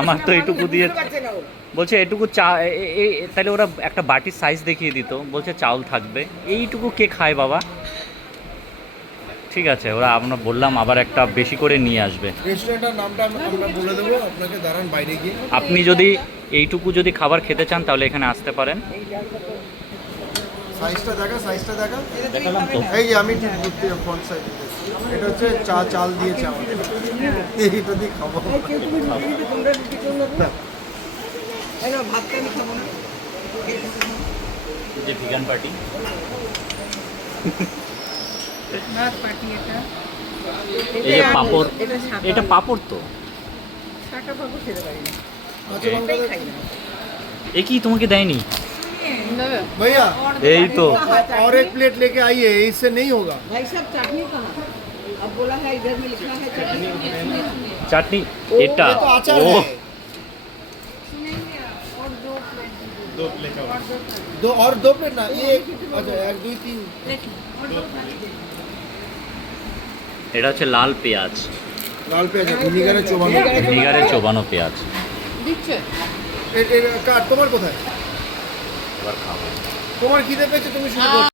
আমার তো এইটুকু দিয়ে বলছে এটুকু তাহলে ওরা একটা বাটির সাইজ দেখিয়ে দিত, বলছে চাউল থাকবে, এইটুকু কে খায় বাবা? ঠিক আছে, ওরা আমরা বললাম আবার একটা বেশি করে নিয়ে আসবে। রেস্টুরেন্টের নামটা আমরা বলে দেবো আপনাকে, দাঁড়ান বাইরে গিয়ে। আপনি যদি এইটুকু যদি খাবার খেতে চান তাহলে এখানে আসতে পারেন। সাইজটা সাইজটা দেখা। দেখালাম তো। এই যে আমি ঠিক করতে ফ্রন্ট সাইড, এটা হচ্ছে চাল দিয়ে চাওয়া, এইটা দিয়ে খাবো। যে ভিগান পার্টি, এই যে পাঁপড়, এটা পাঁপড় তো। এ কি তোমাকে দেয়নি? भैया এই তো और एक प्लेट लेके आइए, इससे नहीं होगा। भाई साहब चाटनी कहाँ? अब बोला है इधर में लिखा है चाटनी। চাটনি, এটা ये तो अचार ও है। और दो प्लेट दो और दो प्लेट ना, ये एक, अच्छा एक दो तीन। এটা হচ্ছে লাল পেঁয়াজ, लाल प्याज ভিনিগারে চোবানো। ভিনিগারে চোবানো পেঁয়াজ। দিচ্ছে কাট তোমার কোথায়? এবার খাবো। তোমার খিদে পেয়েছে, তুমি শুরু করো।